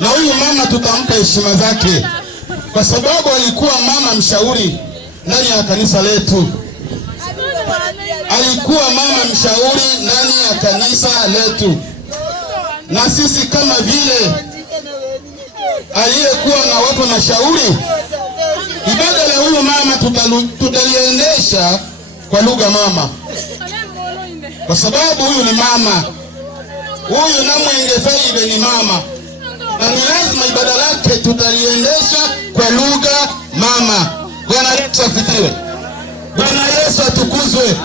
Na huyu mama tutampa heshima zake kwa sababu alikuwa mama mshauri ndani ya kanisa letu. Alikuwa mama mshauri ndani ya kanisa letu. Na sisi kama vile aliyekuwa na watu na shauri, ibada la huyu mama tutaliendesha kwa lugha mama. Kwa sababu huyu ni mama. Huyu na Mwengefeibe ni mama. Na ni lazima ibada lake tutaliendesha kwa lugha mama. Bwana Yesu asifiwe. Bwana Yesu atukuzwe.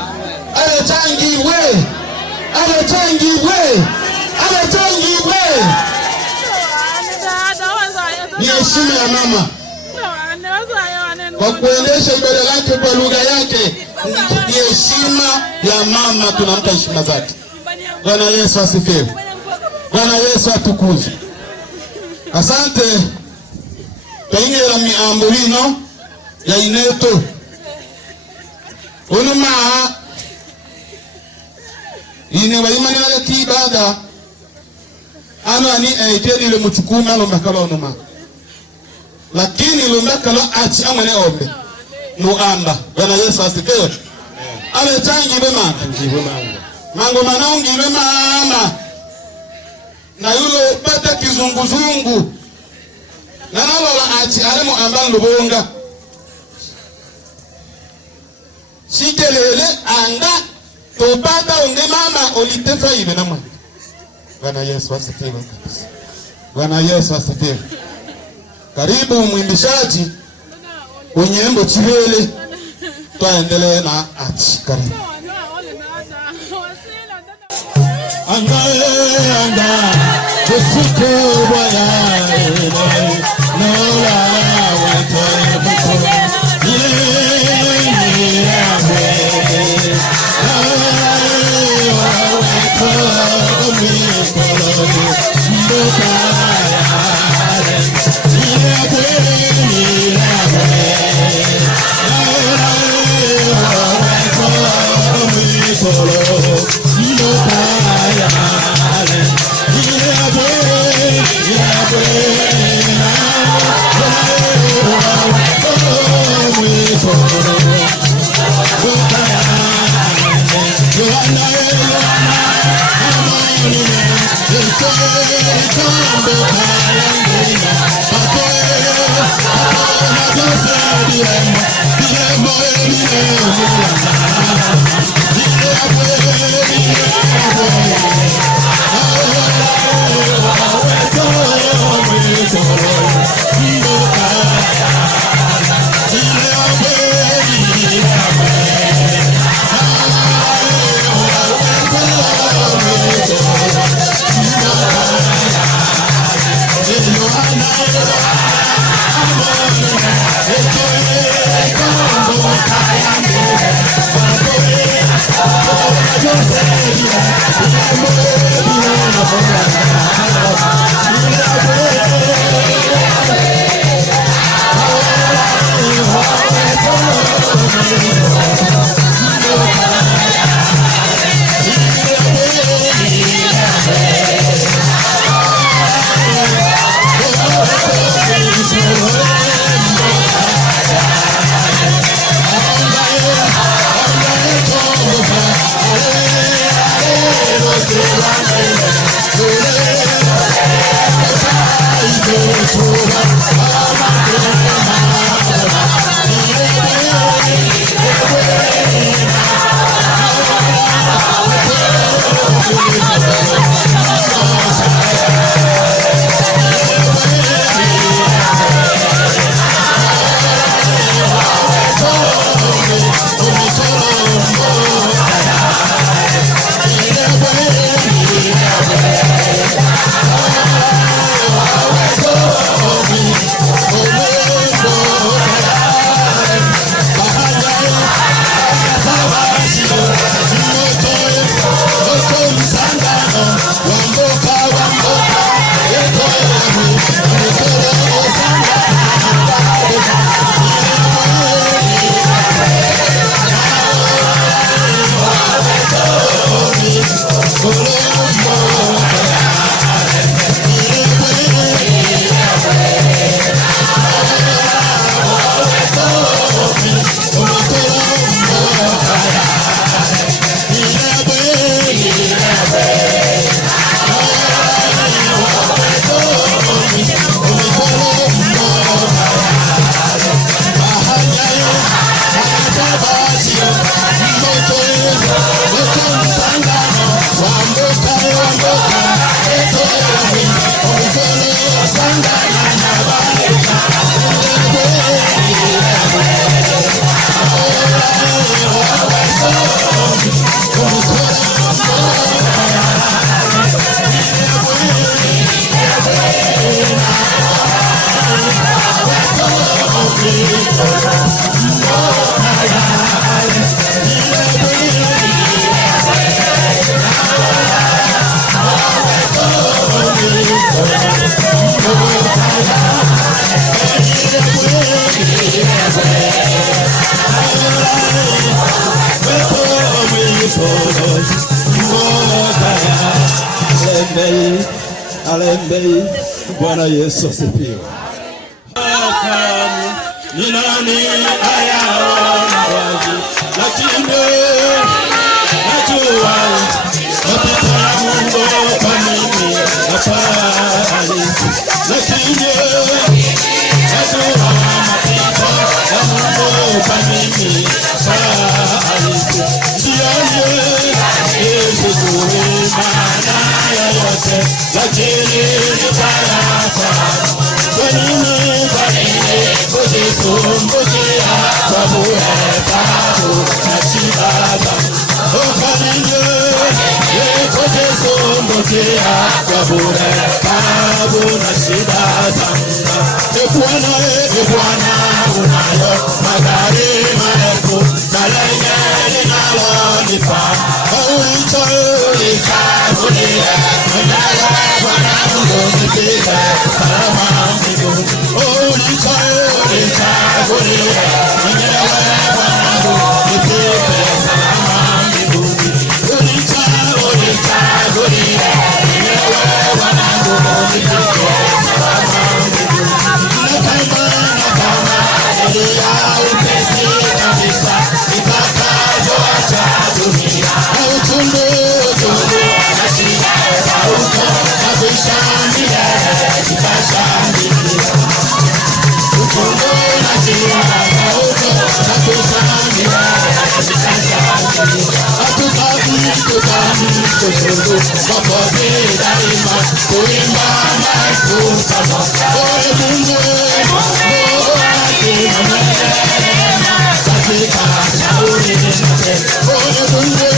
Alechangiwe. Alechangiwe. Alechangiwe. Ni heshima ya mama kwa kuendesha ibada lake kwa lugha yake. Ni heshima ya mama, tunampa heshima zake. Bwana Yesu asifiwe. Bwana Yesu atukuzwe. Asante. Kaingera miambulino ya ineto onuma ine walimanya ya kibada ana ni etedi le muchukuma lo makala onuma, lakini lo makala achi amene ombe no amba. Bwana Yesu asifiwe. Alechangi bema mango manongi bema na yulo pata kizunguzungu na nalola ati alemo ambalo lubonga sikelele anga topata unge mama olitefa ibe na mwana. Bwana Yesu asifiwe kabisa. Bwana Yesu asifiwe. Karibu mwimbishaji Unyembo Chibele, tuendelee na ati. Karibu. Anga Tusuko bwana Nola watoe alembei. Bwana Yesu asifiwe. Ni nani ayaona wazi, lakini najua mapito ya Mungu kwa mimi hayahalisi, lakini najua mapito ya Mungu kwa mimi hayahalisi. Sioni maana yoyote, lakini nitayafahamu. Kwa nini kujisumbukia kwa bure tabu na shida zangu? Kwa nini kujisumbukia kwa bure tabu na shida zangu? Bwana, unayo magari marefu na lenye linalonifaa. Ulichagulia mwenyewe Bwana Mungu nipite salama mbinguni. Ulichagulia mwenyewe Bwana Mungu nipite salama mbinguni. Ulichagulia mwenyewe Bwana Mungu nipite salama mbinguni. Nakama Elia upesi kabisa nitakazoacha dunia. Utundu na shida za uko na kushangilia nitashangilia. Utundu na shida za uko na kushangilia nitashangilia. Hatutaki kutundu makofi daima kuimba na kutama. Oye Mungu katika shauri nite. Oye Mungu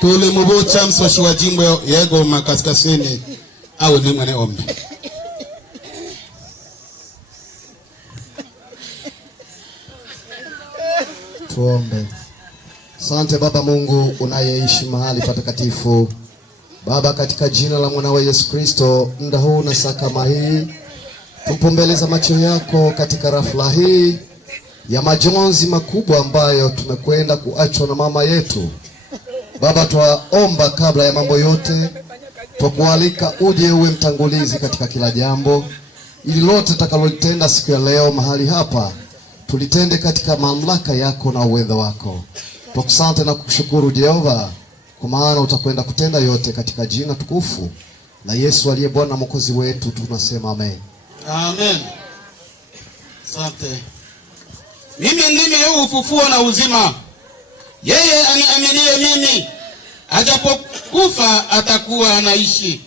tule mubucha msoshi wa jimbo yego makaskasini au ni mwene ombi. Tuombe. Asante Baba Mungu unayeishi mahali patakatifu. Baba, katika jina la mwanao Yesu Kristo, muda huu na saa kama hii tupo mbele za macho yako katika rafla hii ya majonzi makubwa ambayo tumekwenda kuachwa na mama yetu. Baba, twaomba kabla ya mambo yote, twakualika uje uwe mtangulizi katika kila jambo, ili lote takalolitenda siku ya leo mahali hapa tulitende katika mamlaka yako na uwezo wako. Tukusante na kukushukuru Jehova, kwa maana utakwenda kutenda yote katika jina tukufu la Yesu aliye Bwana na Mwokozi wetu, tunasema amen. Amen. Asante. Mimi ndimi ufufuo na uzima. Yeye aniaminie mimi, ajapokufa atakuwa anaishi.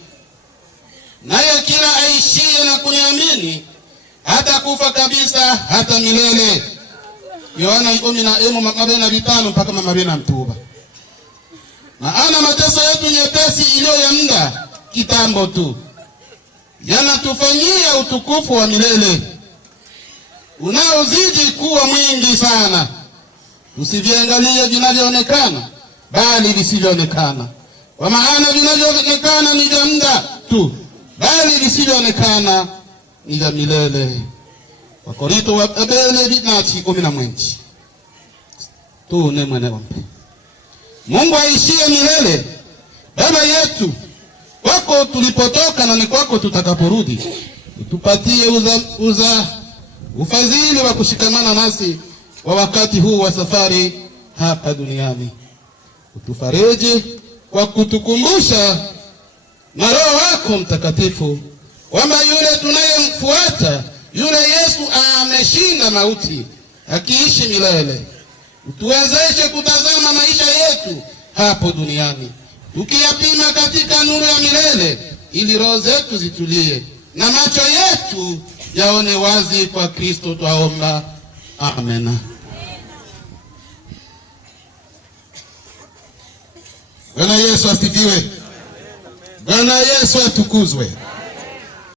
Naye kila aishie na kuniamini hatakufa kabisa hata milele. Yohana 10:45 mpaka 42. Maana mateso yetu nyepesi iliyo ya muda kitambo tu, yanatufanyia utukufu wa milele unaozidi kuwa mwingi sana. Usiviangalie vinavyoonekana, bali visivyoonekana, kwa maana vinavyoonekana ni vya muda tu, bali visivyoonekana ni vya milele. Wakorintho wa pili 10:11. Tuone mwana wampe. Mungu aishie milele, Baba yetu, kwako tulipotoka na ni kwako tutakaporudi, utupatie ufadhili wa kushikamana nasi kwa wakati huu wa safari hapa duniani. Utufariji kwa kutukumbusha na Roho wako Mtakatifu kwamba yule tunayemfuata, yule Yesu ameshinda mauti, akiishi milele. Utuwezeshe kutazama maisha yetu hapo duniani, tukiyapima katika nuru ya milele, ili roho zetu zitulie na macho yetu yaone wazi kwa Kristo, twaomba. Amen. Bwana Yesu asifiwe. Bwana Yesu atukuzwe.